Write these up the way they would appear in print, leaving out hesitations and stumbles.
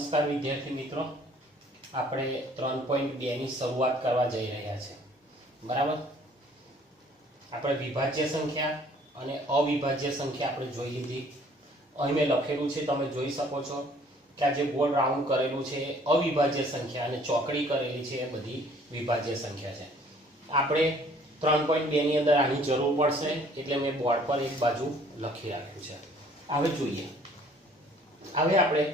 નમસ્કાર વિદ્યાર્થી મિત્રો, આપણે 3.2 ની શરૂઆત કરવા જઈ રહ્યા છે. બરાબર, આપણે વિભાજ્ય સંખ્યા અને અવિભાજ્ય સંખ્યા આપણે જોઈ લીધી. અહીં મેં લખેલું છે, તમે જોઈ શકો છો કે આ જે ગોળ રાઉન્ડ કરેલું છે એ અવિભાજ્ય સંખ્યા અને ચોકડી કરેલી છે એ બધી વિભાજ્ય સંખ્યા છે. આપણે 3.2 ની અંદર આની જરૂર પડશે એટલે મેં બોર્ડ પર એક બાજુ લખી રાખ્યું છે. હવે જોઈએ, હવે આપણે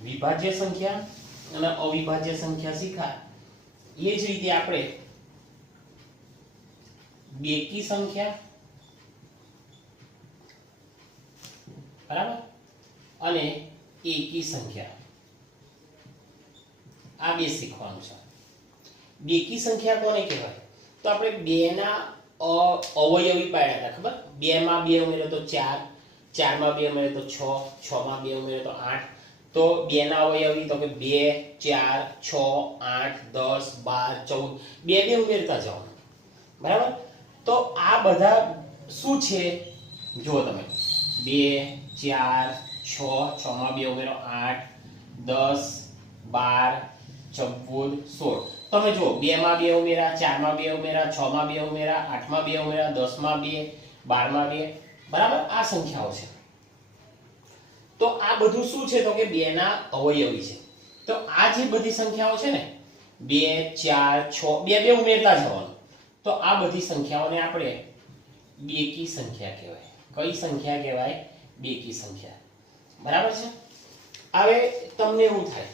વિભાજ્ય સંખ્યા અને અવિભાજ્ય સંખ્યા શીખ્યા. એ જ રીતે આપણે બેકી સંખ્યા, બરાબર, અને એકી સંખ્યા, આ બે શીખવાનું છે. બેકી સંખ્યા કોને કહેવાય? તો આપણે બે ના અવયવી પાડ્યા હતા, ખબર? 2 માં 2 ઉમેરો તો 4, 4 માં 2 ઉમેરો તો 6, 6 માં 2 ઉમેરો તો 8. તો 2 ના અવયવી તો કે 2, 4, 6, 8, 10, 12, 14, 2 ઉમેરતા જવાનું. બરાબર, તો આ બધા શું છે જુઓ તમે, 2, 4, 6, 6 માં 2 ઉમેરો 8, 10, 12, 14, 16. તમે જુઓ, 2 માં 2 ઉમેરા, 4 માં 2 ઉમેરા, 6 માં 2 ઉમેરા, 8 માં 2 ઉમેરા, 10 માં 2, 12 માં 2. બરાબર, આ સંખ્યાઓ છે. તો આ બધું શું છે? તો કે 2 ના અવયવી છે. તો આ જે બધી સંખ્યાઓ છે ને, 2, 4, 6, 2 ઉમેરતા જવાનું. તો આ બધી સંખ્યાઓને આપણે બેકી સંખ્યા કહેવાય. કઈ સંખ્યા કહેવાય? બેકી સંખ્યા. બરાબર છે. હવે તમને એવું થાય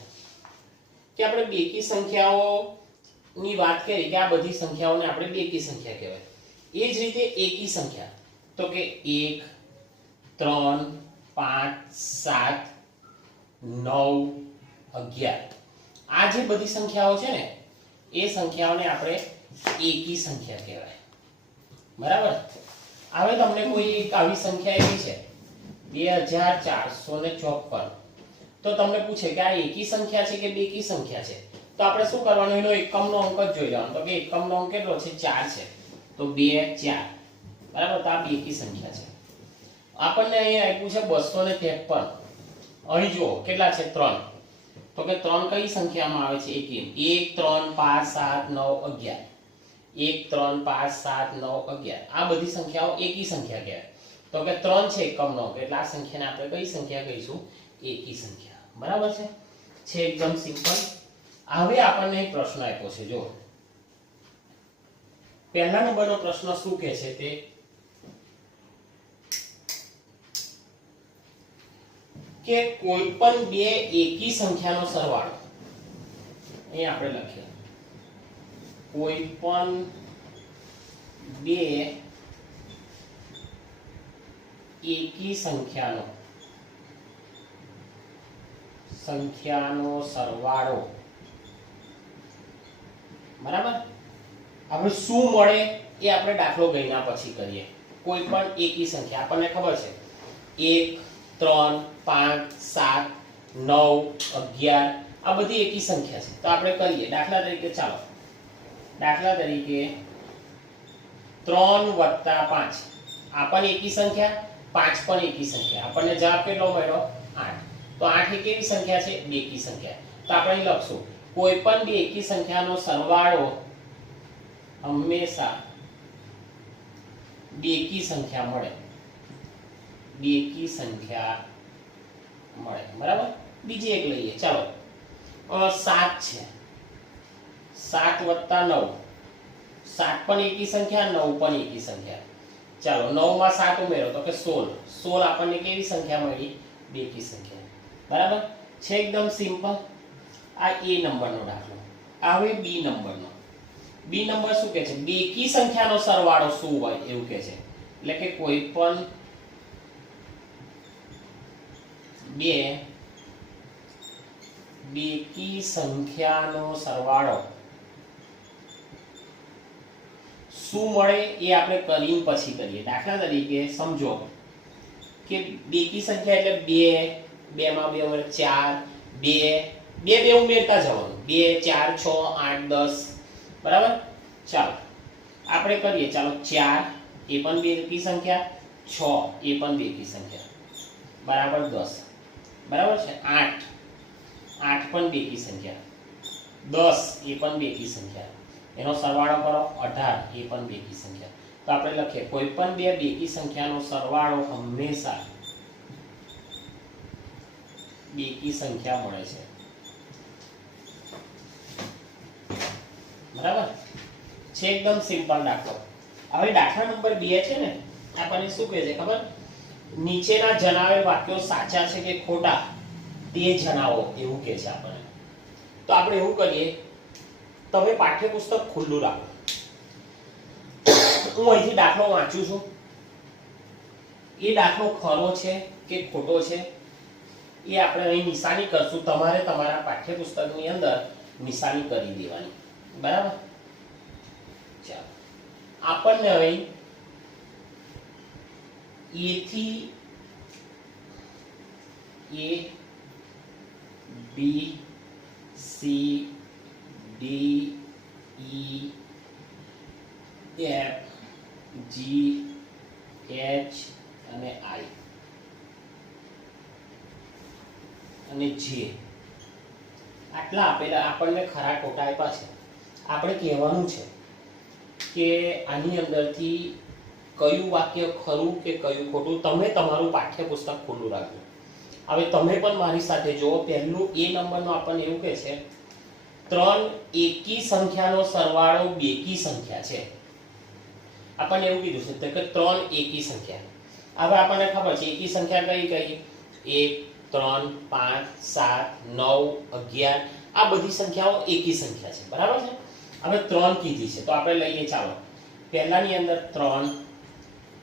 કે આપણે બેકી સંખ્યાઓની વાત કરી કે આ બધી સંખ્યાઓને આપણે બેકી સંખ્યા કહેવાય. એ જ રીતે એકી સંખ્યા, તો કે 1, 3, 5, 7, 9, 11. આ જે બધી સંખ્યાઓ છે ને, એ સંખ્યાઓને આપણે એકી સંખ્યા કહેવાય. બરાબર. હવે તમને કોઈ એક આવી સંખ્યા એવી છે 2454, તો તમને પૂછે કે આ એકી સંખ્યા છે કે બેકી સંખ્યા છે, તો આપણે શું કરવાનું? એનો એકમનો અંક જ જોઈ લેવાનો. તો કે એકમનો અંક કેટલો છે? 4 છે. તો 2, 4. બરાબર, તો આ બેકી સંખ્યા છે. આપણને અહીં આપ્યું છે 253. અહીં જુઓ કેટલા છે? 3. તો કે 3 કઈ સંખ્યામાં આવે છે? એકી. 1, 3, 5, 7, 9, 11. 1, 3, 5, 7, 9, 11. આ બધી સંખ્યાઓ એકી સંખ્યા કહેવાય. તો કે 3 છે એકમનો અંક, એટલે આ સંખ્યાને આપણે કઈ સંખ્યા કહીશું? એકી સંખ્યા. બરાબર છે એકદમ સિમ્પલ. હવે આપણને એક પ્રશ્ન આપ્યો છે, જો પહેલા નંબરનો પ્રશ્ન શું કહે છે તે કે કોઈ પણ બે એકી સંખ્યાનો સરવાળો, અહીં આપણે લખીએ, કોઈ પણ બે એકી સંખ્યાનો સરવાળો, બરાબર. હવે શું મળે એ આપણે દાખલો ગણ્યા પછી કરીએ. કોઈ પણ એકી સંખ્યા આપણને ખબર છે 1, 3, 5, 7, 9, 11. આ બધી એકી સંખ્યા છે. તો આપણે કરીએ દાખલા તરીકે. ચાલો, દાખલા તરીકે 3 + 5 આ પણ એકી સંખ્યા, 5 પણ એકી સંખ્યા. આપણને જવાબ કેટલો મળ્યો? 8. તો 8 એ કેવી સંખ્યા છે? બેકી સંખ્યા. તો આપણે અહીં લખશું કોઈ પણ બે એકી સંખ્યાનો સરવાળો હંમેશા બેકી સંખ્યા મળે. બેકી સંખ્યા મળે. બરાબર. બીજી એક લઈએ. ચાલો, 7 છે. 7 + 9. 7 પણ એકી સંખ્યા, 9 પણ એકી સંખ્યા. ચાલો, 9 માં 7 ઉમેરો તો કે 16. 16 આપણને કેવી સંખ્યા મળી? બેકી સંખ્યા. બરાબર છે એકદમ સિમ્પલ. આ એ નંબરનો દાખલો. હવે બી નંબરનો. બી નંબર શું કહે છે? બેકી સંખ્યાનો સરવાળો શું હોય એવું કહે છે. એટલે કે કોઈ પણ બે બેકી સંખ્યાનો સરવાળો શું મળે એ આપણે કરીને પછી કરીએ. દાખલા તરીકે સમજો કે બેકી સંખ્યા એટલે 2 માં 2 ઉમેરો 4, 2 ઉમેરતા જવાનું. 2, 4, 6, 8, 10. બરાબર. ચાલો આપણે કરીએ. ચાલો, 4 એ પણ બેકી સંખ્યા, 6 એ પણ બેકી સંખ્યા, બરાબર 10. બરાબર છે. 8 8 પણ બેકી સંખ્યા, 10 એ પણ બેકી સંખ્યા, એનો સરવાળો કરો 18 એ પણ બેકી સંખ્યા. તો આપણે લખીએ કોઈ પણ બે બેકી સંખ્યાનો સરવાળો હંમેશા બેકી સંખ્યા મળે છે. બરાબર છે, એકદમ સિમ્પલ દાખલો. હવે દાખલા નંબર 2 છે ને, આપણને શું કહે છે ખબર? નીચેના જણાવેલ વાક્યો સાચા છે કે ખોટા તે જણાવો એવું કહે છે આપણને. તો આપણે એવું કરીએ, તમે પાઠ્યપુસ્તક ખુલ્લું રાખો, હું અહીંથી દાખલો વાંચું છું, એ દાખલો ખરો છે કે ખોટો છે એ આપણે અહીં નિશાની કરશું. તમારે તમારા પાઠ્યપુસ્તકની અંદર નિશાની કરી દેવાની. બરાબર? ચાલો, આપણને હવે A થી A, B, C, D, E, F, G, H અને I અને J આટલા આપેલા, આપણને ખરા ખોટા આપ્યા છે. આપણે કહેવાનું છે કે આની અંદરથી કયું વાક્ય ખરું કે કયું ખોટું. તમે તમારું પાઠ્યપુસ્તક ખુલ્લું રાખજો. હવે તમે પણ મારી સાથે જુઓ. પહેલું એ નંબરનો આપણને એવું કહે છે 3 એકી સંખ્યાનો સરવાળો બેકી સંખ્યા છે. આપણને એવું કીધું છે કે 3 એકી સંખ્યા. હવે આપણને ખબર છે એકી સંખ્યા કઈ કઈ? 1, 3, 5, 7, 9, 11 આ બધી સંખ્યાઓ એકી સંખ્યા છે. બરાબર છે? હવે 3 કીધી છે તો આપણે લઈએ. ચાલો, પહેલાની અંદર 3,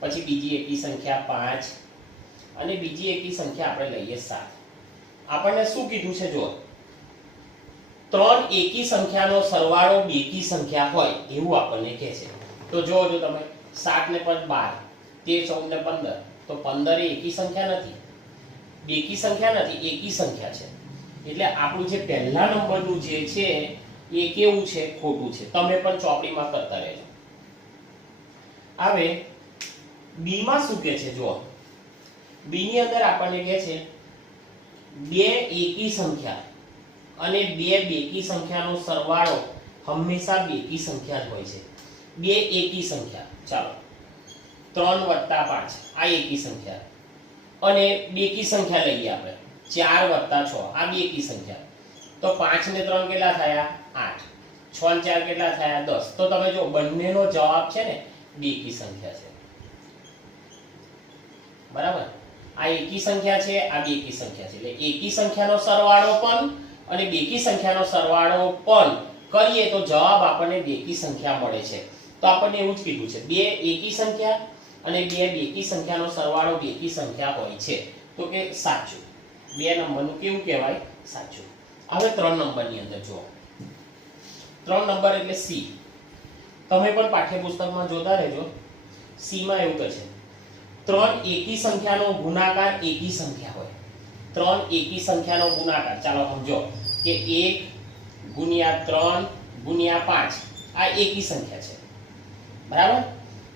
પછી બીજી એકી સંખ્યા 5 અને બીજી એકી સંખ્યા આપણે લઈએ 7. આપણને શું કીધું છે? જો 3 એકી સંખ્યાનો સરવાળો બેકી સંખ્યા હોય એવું આપણને કહે છે. તો જો તમે 7 ને 5 12, 13, 14 ને 15, તો 15 એ એકી સંખ્યા નથી, બેકી સંખ્યા નથી, એકી સંખ્યા છે. એટલે આપણું જે પહેલા નંબરનું જે છે એ કેવું છે? ખોટું છે. તમે પણ ચોપડીમાં કરતા રહેજો. હવે બી માં શું કહે છે? જો બી ની અંદર આપણને કહે છે બે એકી સંખ્યા અને બે બેકી સંખ્યાનો સરવાળો હંમેશા બેકી સંખ્યા જ હોય છે. બે એકી સંખ્યા, ચાલો 3 + 5 આ એકી સંખ્યા, અને બેકી સંખ્યા લઈએ આપણે 4 + 6 આ બેકી સંખ્યા. તો 5 ને 3 કેટલા થયા? 8. 6 ને 4 કેટલા થયા? 10. તો તમે જો બંનેનો જવાબ છે ને બેકી સંખ્યા છે. બરાબર? આ એકી સંખ્યા છે, આ બેકી સંખ્યા છે. એટલે એકી સંખ્યાનો સરવાળો પણ અને બેકી સંખ્યાનો સરવાળો પણ કરીએ તો જવાબ આપણને બેકી સંખ્યા મળે છે. તો આપણને એવું જ કીધું છે બે એકી સંખ્યા અને બે બેકી સંખ્યાનો સરવાળો બેકી સંખ્યા હોય છે. તો કે સાચું. 2 નંબરનું કેવું કહેવાય? સાચું. હવે 3 નંબરની અંદર જુઓ. 3 નંબર એટલે સી. તમે પણ પાઠ્યપુસ્તકમાં જોતા રહેજો. સી માં એવું કહે છે 3 એકી સંખ્યાનો ગુણાકાર એકી સંખ્યા હોય. 3 એકી સંખ્યાનો ગુણાકાર, ચાલો સમજો કે 1 * 3 * 5 આ એકી સંખ્યા છે. બરાબર?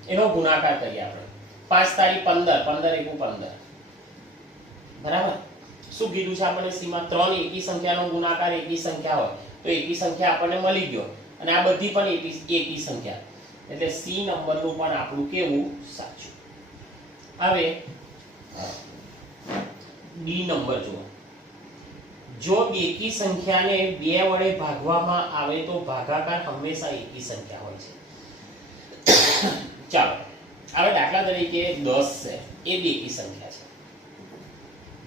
એનો ગુણાકાર કરીએ આપણે. 5 તારી 15, 15 એકુ 15. બરાબર? શું કીધું છે આપણને? સીમાં 3 એકી સંખ્યાનો ગુણાકાર એકી સંખ્યા હોય તો એકી સંખ્યા આપણને મળી ગયો, અને આ બધી પણ એકી સંખ્યા. એટલે સી નંબરનું પણ આપણું કેવું? સાચું. હવે ડી નંબર જુઓ. જો બેકી સંખ્યાને 2 વડે ભાગવામાં આવે તો ભાગાકાર હંમેશા એકી સંખ્યા હોય છે. ચાલો, હવે દાખલા તરીકે 10 છે, એ બેકી સંખ્યા છે.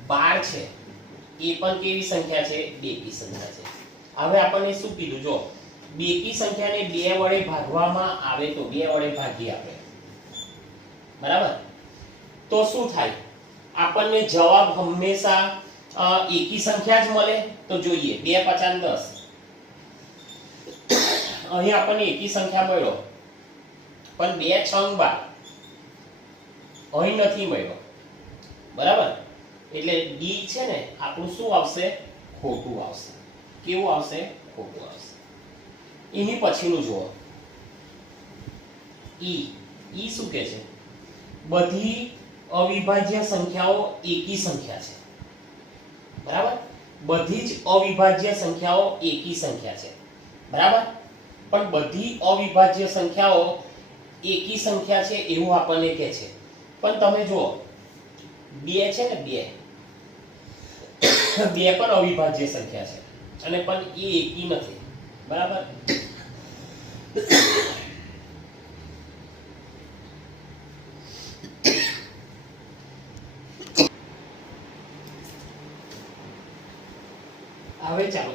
12 છે, એ પણ કેવી સંખ્યા છે? બેકી સંખ્યા છે. હવે આપણને શું કીધું? જો બેકી સંખ્યાને 2 વડે ભાગવામાં આવે તો 2 વડે ભાગીએ આપણે. બરાબર? તો શું થાય? આપણને જવાબ હંમેશા એકી સંખ્યા જ મળે. તો જોઈએ 2 × 5 = 10. અહીં આપણને એકી સંખ્યા મળ્યો, પણ 2 × 6 = 12 અહીં નથી મળ્યો. બરાબર? એટલે ડી છે ને આપણું શું આવશે? ખોટું આવશે. કેવું આવશે? ખોટું આવશે. એની પછીનું જુઓ. ઈ શું કહે છે? બધી અવિભાજ્ય સંખ્યાઓ એકી સંખ્યા છે. બરાબર? બધી જ અવિભાજ્ય સંખ્યાઓ એકી સંખ્યા છે, બરાબર, પણ બધી અવિભાજ્ય સંખ્યાઓ એકી સંખ્યા છે એવું આપણને કહે છે, પણ તમે જુઓ 2 છે ને 2 પણ અવિભાજ્ય સંખ્યા છે અને પણ એ એકી નથી, બરાબર. હવે ચાલો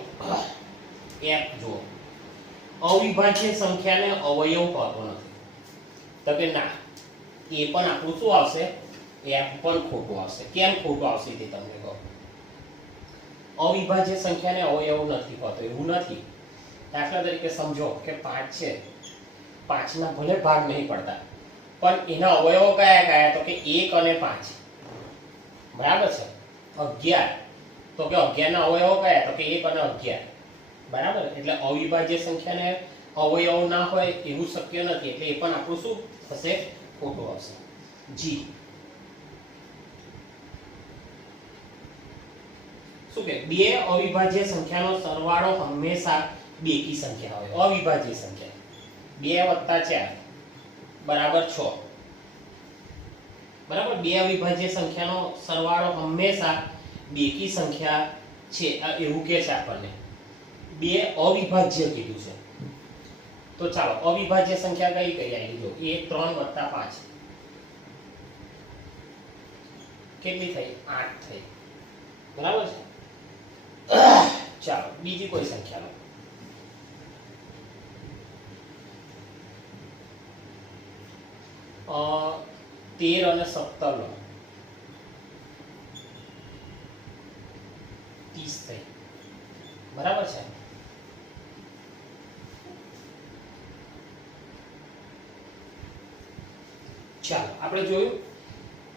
એક જુઓ, અવિભાજ્ય સંખ્યાને અવયવ હોતો નથી, તો કે ના, એ પણ આપણું શું આવશે, એક પણ ખોટું આવશે. કેમ ખોટું આવશે તે તમને કહો. અવિભાજ્ય સંખ્યાને અવયવ નથી હોતો એવું નથી. દાખલા તરીકે સમજો કે 5 છે, 5 ના ભલે ભાગ નહીં પડતા, પણ એના અવયવો કયા કયા, તો કે 1 અને 5, બરાબર છે. 11, તો કે 11 ના અવયવો કયા, તો કે 1 અને 11, બરાબર. એટલે અવિભાજ્ય સંખ્યાને અવયવ ના હોય એવું શક્ય નથી, એટલે એ પણ આપણું શું થશે, ખોટું આવશે. જી શું કે બે અવિભાજ્ય સંખ્યાનો સરવાળો હંમેશા બેકી સંખ્યા હોય. અવિભાજ્ય સંખ્યા 2 + 4 = 6, બરાબર. બે અવિભાજ્ય સંખ્યાનો સરવાળો હંમેશા બેકી સંખ્યા છે એવું કહે છે આપણને. બે અવિભાજ્ય કીધું છે, તો ચાલો અવિભાજ્ય સંખ્યા કઈ કઈ આવી જો, એ 3 + 5 કેટલી થઈ, 8 થઈ, બરાબર છે. ચાલો બીજી કોઈ સંખ્યા લો. 13 અને 17 લો, 30 થઈ, બરાબર છે. ચાલો આપણે જોયું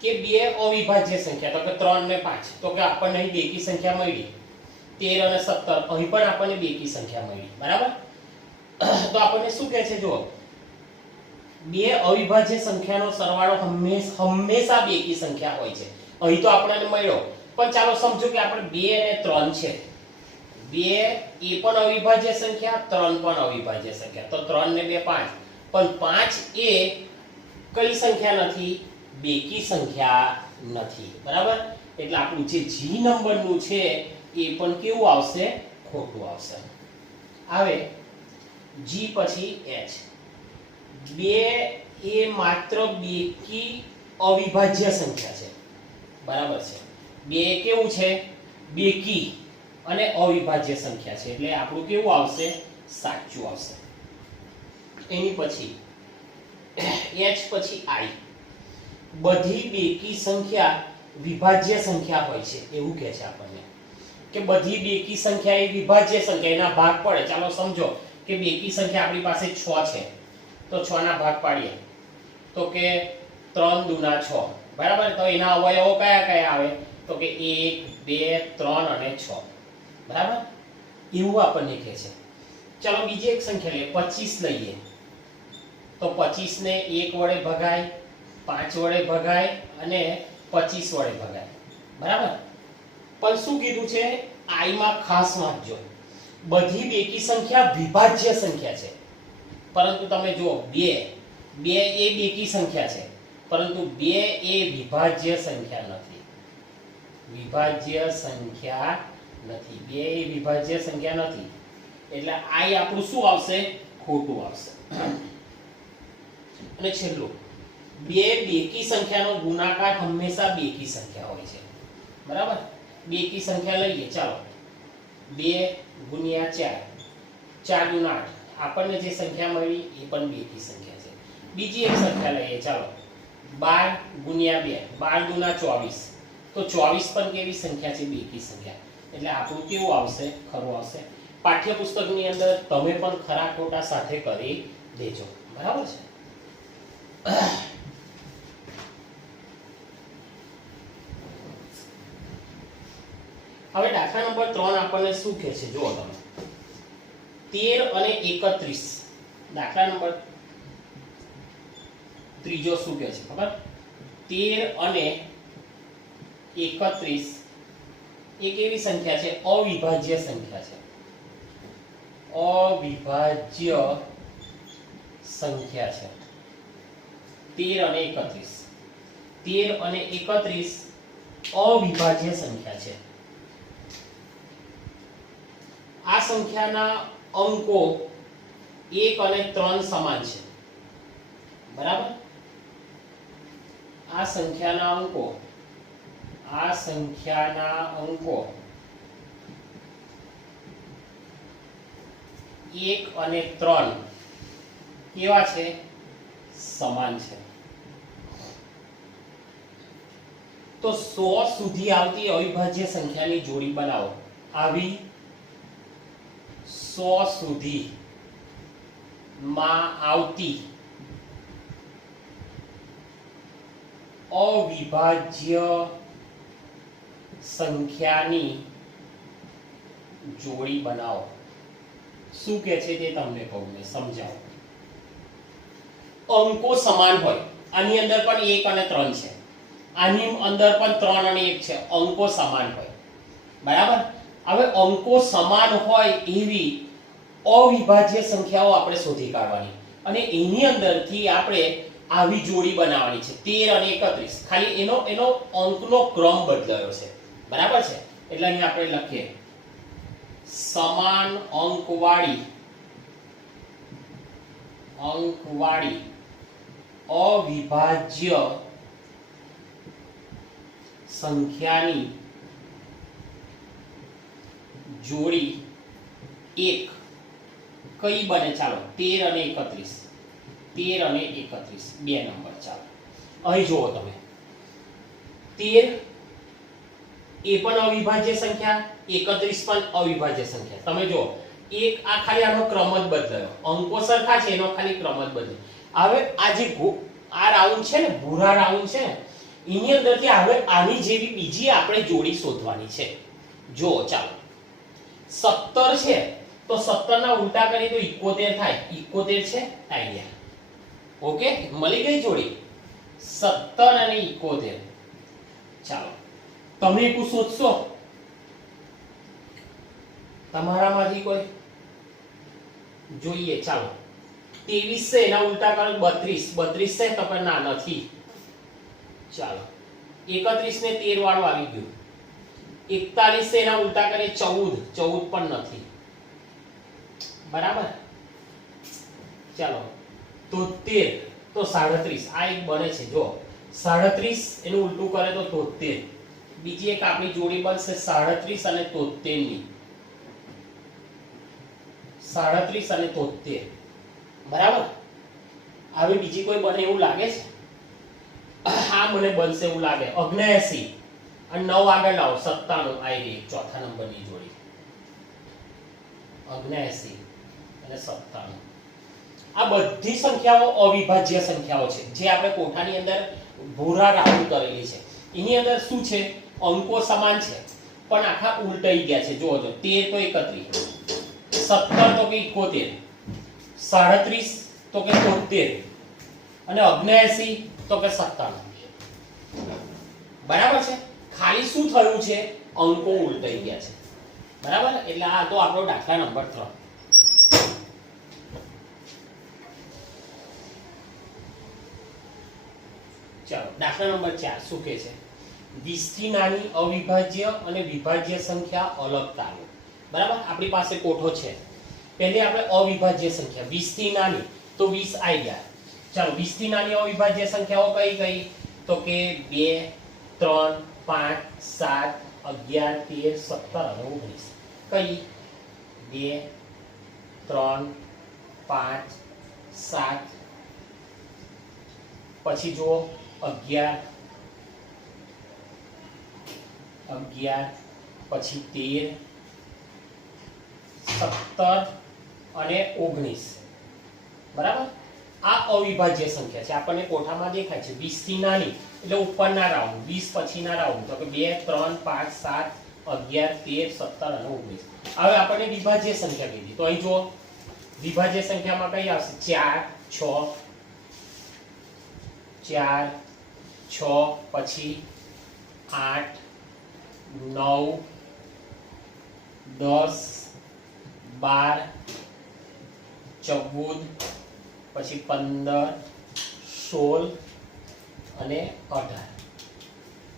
કે બે અવિભાજ્ય સંખ્યા, તો કે 3 ને 5, તો કે આપણને અહીં બેકી સંખ્યા મળી. 13 અને 17 અહીં પણ આપણને બેકી સંખ્યા મળી, બરાબર. તો આપણને શું કહે છે, જુઓ, બે અવિભાજ્ય સંખ્યાનો સરવાળો હંમેશા બેકી સંખ્યા હોય છે. અહીં તો આપણને મળ્યો, પણ ચાલો સમજો કે આપણે 2 અને 3 છે. 2 એ પણ અવિભાજ્ય સંખ્યા, 3 પણ અવિભાજ્ય સંખ્યા, તો 3 ને 2 5, પણ 5 એ કઈ સંખ્યા નથી, બેકી સંખ્યા નથી, બરાબર. એટલે આપણું જે જી નંબરનું છે એ પણ કેવું આવશે, ખોટું આવશે. હવે જી પછી એચ, 2 એ માત્ર બેકી અવિભાજ્ય સંખ્યા છે, બરાબર છે. 2 કેવું છે, બેકી અને અવિભાજ્ય સંખ્યા છે, એટલે આપણું કેવું આવશે, સાચું આવશે. એની પછી h પછી i, બધી બેકી સંખ્યા વિભાજ્ય સંખ્યા હોય છે એવું કહે છે આપણને, કે બધી બેકી સંખ્યા એ વિભાજ્ય સંખ્યા, એના ભાગ પડે. ચાલો સમજો કે બેકી સંખ્યા આપણી પાસે 6 છે, તો 6 ના ભાગ પાડીએ, તો કે 3 દુના 6, બરાબર. તો એના અવયવો કયા કયા આવે, તો કે 1 2 3 અને 6, બરાબર. એવું આપણને કહે છે. ચાલો બીજી એક સંખ્યા લઈએ, 25 લઈએ, તો 25 ને 1 વડે ભગાય, 5 વડે ભગાય અને 25 વડે ભગાય, બરાબર. પણ શું કીધું છે, i માં ખાસ વાંચજો, બધી બેકી સંખ્યા વિભાજ્ય સંખ્યા છે, પરંતુ તમે જુઓ 2 એ બેકી સંખ્યા છે, પરંતુ 2 એ વિભાજ્ય સંખ્યા નથી. વિભાજ્ય સંખ્યા નથી, 2 એ વિભાજ્ય સંખ્યા નથી, એટલે i આપણું શું આવશે, ખોટું આવશે. અને છેલ્લું, બે બેકી સંખ્યાનો ગુણાકાર હંમેશા બેકી સંખ્યા હોય છે, બરાબર. બેકી સંખ્યા લઈએ, ચાલો 2 × 4, 4 દુના 8, આપણને જે સંખ્યા મળી એ પણ બેકી સંખ્યા છે. બીજી એક સંખ્યા લઈએ, ચાલો 12 × 2, 12 દુના 24, તો 24 પણ કેવી સંખ્યા છે, બેકી સંખ્યા. એટલે આપણું કેવું આવશે, ખરું આવશે. પાઠ્યપુસ્તકની અંદર તમે પણ ખરા ખોટા સાથે કરી દેજો, બરાબર છે. હવે દાખલા નંબર 3 આપણને શું કહે છે, જુઓ તમે, 13 અને 31. દાખલા નંબર ત્રીજો શું કહે છે ખબર, 13 અને 31 એક એવી સંખ્યા છે અવિભાજ્ય સંખ્યા છે, અવિભાજ્ય સંખ્યા છે 13 અને 31. 13 અને 31 અવિભાજ્ય સંખ્યા છે. આ સંખ્યાના અંકો 1 અને 3 સમાન છે, બરાબર. આ સંખ્યાના અંકો 1 અને 3 કેવા છે? સમાન છે. તો 100 સુધી આવતી અવિભાજ્ય સંખ્યાની જોડી બનાવો. આવી 100 સુધી માં આવતી અવિભાજ્ય સંખ્યાની જોડી બનાવો. શું કહે છે તે તમને કહું, મેં સમજાવો. અંકો સમાન હોય, આની અંદર પણ 1 અને 3 છે, આની અંદર પણ 3 અને 1 છે, અંકો સમાન હોય, બરાબર. હવે અંકો સમાન હોય એવી અવિભાજ્ય સંખ્યાઓ આપણે શોધી કાઢવાની અને એની અંદરથી આપણે આવી જોડી બનાવવાની છે 13 અને 31. ખાલી એનો અંકનો ક્રમ બદલાયો છે, બરાબર છે. એટલે અહીં આપણે લખીએ સમાન અંકવાળી અવિભાજ્ય સંખ્યાની જોડી 1 કઈ બને? ચાલો 13 અને 31. 13 અને 31 બે નંબર. ચાલો અહીં જુઓ તમે, 13 એ પણ અવિભાજ્ય સંખ્યા, 31 પણ અવિભાજ્ય સંખ્યા. તમે જુઓ, એક આ ખાલી આનો ક્રમ જ બદલાયો, અંકો સરખા છે, એનો ખાલી ક્રમ જ બદલ્યો. હવે આ જે આ રાઉન્ડ છે ને, ભૂરા રાઉન્ડ છે ને, એની અંદરથી હવે આની જેવી બીજી આપણે જોડી શોધવાની છે. જુઓ, ચાલો 17 છે તો 17 ના ઉલટા કરીએ તો 71 થાય. 71 છે, આઈડિયા. ઓકે, મળી ગઈ જોડી 17 અને 71. ચાલો તમે એક શોધશો તમારામાંથી કોઈ? જોઈએ. ચાલો 23 છે, એના ઉલટા કરો 32. 32 છે તો પણ ના નથી. ચાલો 31 ને 13 વાળું આવી ગયું. 41 છે, એના ઉલટા કરીએ 14. 14 પણ નથી, બરાબર. ચાલો 73 તો 37. આ એક બને છે. જો 37 એનું ઉલટું કરે તો 73. બીજી એક આપણી જોડી બનશે 37 અને 73 ની. 37 અને 73, બરાબર. આવી બીજી કોઈ બને એવું લાગે છે? હા, મને બનશે એવું લાગે. 79 અને 9 આગળ લાવો 97. આવી ગઈ ચોથા નંબરની જોડી. 79 અને 97. આ બધી સંખ્યાઓ અવિભાજ્ય સંખ્યાઓ છે જે આપણે કોઠાની અંદર ભૂરા રાઉન્ડ કરેલી છે. એની અંદર શું છે? અંકો સમાન છે પણ આખા ઉલટાઈ ગયા છે. જોવો જો 13 તો 31, 17 તો કે 37, તો કે 73 અને 79 તો કે 97. બરાબર છે. ખાલી શું થયું છે? અંકો ઉલટાઈ ગયા છે, બરાબર. એટલે આ તો આપણો દાખલા નંબર 3. ચાલો દાખલા નંબર 4 શું કહે છે? 20 થી નાની અવિભાજ્ય અને વિભાજ્ય સંખ્યા અલગ તારવો. બરાબર. આપણી પાસે કોઠો છે. પહેલે આપણે અવિભાજ્ય સંખ્યા 20 થી નાની તો 20 આવી ગયા. ચાલો 20 થી નાની અવિભાજ્ય સંખ્યાઓ કઈ કઈ? તો કે 2, 3, 5, 7, 11, 13, 17 અને 19. કઈ? 2, 3, 5, 7, પછી જુઓ 11, પછી 13, 17 અને 19. બરાબર. આ અવિભાજ્ય સંખ્યા છે, આપણને કોઠામાં દેખાય છે. 20 થી નાની એટલે ઉપરના રાઉન્ડ, 20 પછીના રાઉન્ડ, તો કે 2, 3, 5, 7, 11, 13, 17 અને 19. હવે આપણને વિભાજ્ય સંખ્યા કીધી, તો અહીં જુઓ વિભાજ્ય સંખ્યામાં કઈ આવશે? 4, 6, પછી 8, 9, 10 12 14 પછી 15 16 અને 18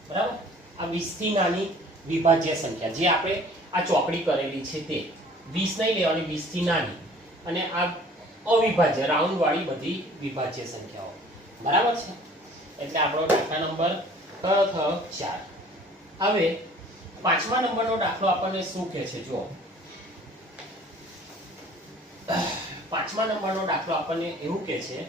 બરાબર આ 20 થી નાની વિભાજ્ય સંખ્યા જે આપણે આ ચોકડી કરેલી છે તે 20 નહીં લેવાની 20 થી નાની અને આ અવિભાજ્ય રાઉન્ડ વાળી બધી વિભાજ્ય સંખ્યાઓ બરાબર છે એટલે આપણો દાખલા નંબર કયો થયો 4 હવે પાંચમા નંબરનો દાખલો આપણને શું કહે છે જો પાંચમા નંબરનો દાખલો આપણને એવું કહે છે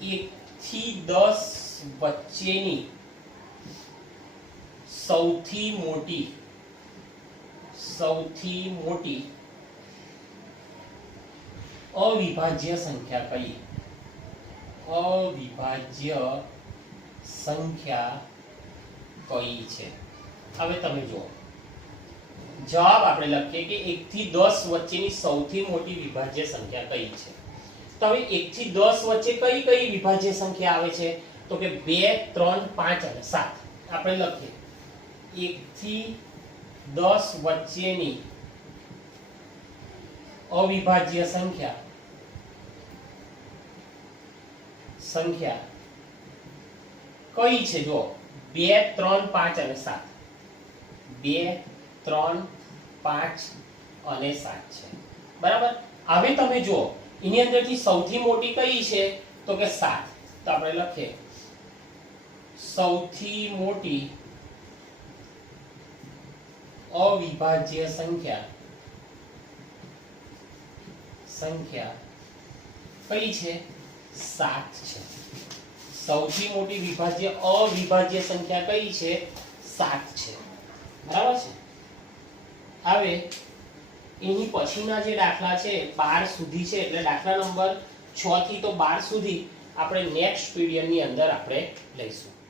1 થી 10 વચ્ચેની સૌથી મોટી અવિભાજ્ય સંખ્યા કઈ છે હવે તમે જુઓ જવાબ આપણે લખીએ કે 1 થી 10 વચ્ચેની સૌથી મોટી વિભાજ્ય સંખ્યા કઈ છે તો હવે 1 થી 10 વચ્ચે કઈ વિભાજ્ય સંખ્યા આવે છે તો કે 2 3 5 અને 7 આપણે લખીએ 1 થી 10 વચ્ચેની અવિભાજ્ય સંખ્યા કઈ છે જો 2 3 5 અને 7 2 3 5 અને 7 છે બરાબર હવે તમે જુઓ એની અંદરથી સૌથી મોટી કઈ છે તો કે 7 તો આપણે લખીએ સૌથી મોટી અવિભાજ્ય સંખ્યા કઈ છે 7 છે સૌથી મોટી અવિભાજ્ય સંખ્યા કઈ છે 7 છે બરાબર છે હવે એની પછીના જે દાખલા છે 12 સુધી છે એટલે દાખલા નંબર 6 થી તો 12 સુધી આપણે નેક્સ્ટ પીરિયડની અંદર આપણે લઈશું